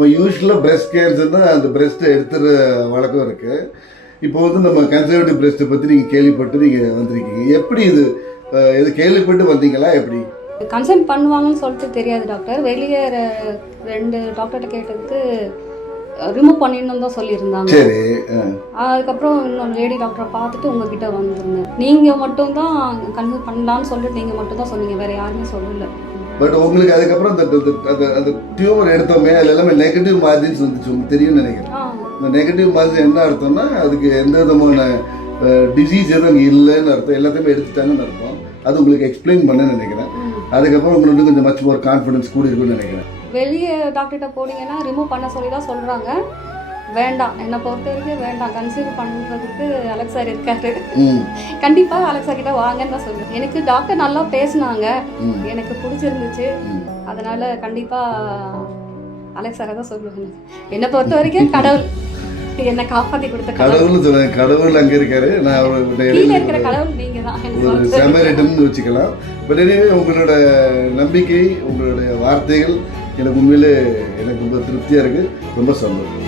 இப்போ யூஸ்வலாக பிரஸ்ட் கேன்சர்னா அந்த பிரஸ்ட்டை எடுத்துகிற வழக்கம் இருக்குது. இப்போ வந்து நம்ம கன்சர்வேட்டிவ் பிரஸ்ட்டை பற்றி நீங்கள் கேள்விப்பட்டு நீங்கள் வந்திருக்கீங்க. எப்படி இது கேள்விப்பட்டு வந்தீங்களா எப்படி? கன்சல்ட் பண்ணுவாங்கன்னு சொல்லிட்டு தெரியாது டாக்டர். வெளியே 2 டாக்டர்கிட்ட கேட்டதுக்கு ரிமூவ் பண்ணிடணும் தான் சொல்லியிருந்தாங்க. சரி. அதுக்கப்புறம் இன்னொரு லேடி டாக்டரை பார்த்துட்டு உங்ககிட்ட வந்திருந்தேன். நீங்கள் மட்டும் தான் கன்சல்ட் பண்ணலான்னு சொல்லிட்டு நீங்கள் மட்டும் தான் சொன்னீங்க, வேறு யாருமே சொல்லலை. பட் உங்களுக்கு அதுக்கப்புறம் அந்த டியூமர் எடுத்தோமே அதில் எல்லாமே நெகட்டிவ் மார்ஜின்ஸ் வந்துச்சு, உங்களுக்கு தெரியும்னு நினைக்கிறேன். இந்த நெகட்டிவ் மார்ஜின் என்ன அர்த்தம்னா அதுக்கு எந்த விதமான டிசீஸ் எதுவும் அங்கே இல்லைன்னு அர்த்தம், எல்லாத்தையுமே எடுத்துட்டாங்கன்னு அர்த்தம். அது உங்களுக்கு எக்ஸ்பிளைன் பண்ணேன்னு நினைக்கிறேன். அதுக்கப்புறம் உங்களுக்கு கொஞ்சம் மச் மோர் கான்ஃபிடன்ஸ் கூட இருக்குன்னு நினைக்கிறேன். வெளியே டாக்டர்கிட்ட போனீங்கன்னா ரிமூவ் பண்ண சொல்லி தான் சொல்கிறாங்க. வேண்டாம், என்னை பொறுத்த வரைக்கும் வேண்டாம். கன்சீவ் பண்ணுறதுக்கு அலெக்ஸ் சார் இருக்காரு, கண்டிப்பாக அலெக்ஸ் சார் கிட்ட வாங்கன்னு தான் சொல்லுவேன். எனக்கு டாக்டர் நல்லா பேசினாங்க, எனக்கு பிடிச்சிருந்துச்சு. அதனால கண்டிப்பாக அலெக்ஸ் சாரை தான் சொல்லுவேன். என்னை பொறுத்த வரைக்கும் கடவுள் என்னை காப்பாற்றி கொடுத்த கடவுள்னு சொல்லுவேன். கடவுள் அங்கே இருக்காரு, நான் கீழே இருக்கிற கடவுள் நீங்கள் தான் ஒரு செமரிட்டம்னு வச்சுக்கலாம். பட் எனவே உங்களோட நம்பிக்கை, உங்களுடைய வார்த்தைகள் எனக்கு உண்மையிலே எனக்கு ரொம்ப திருப்தியாக இருக்குது. ரொம்ப சந்தோஷம்.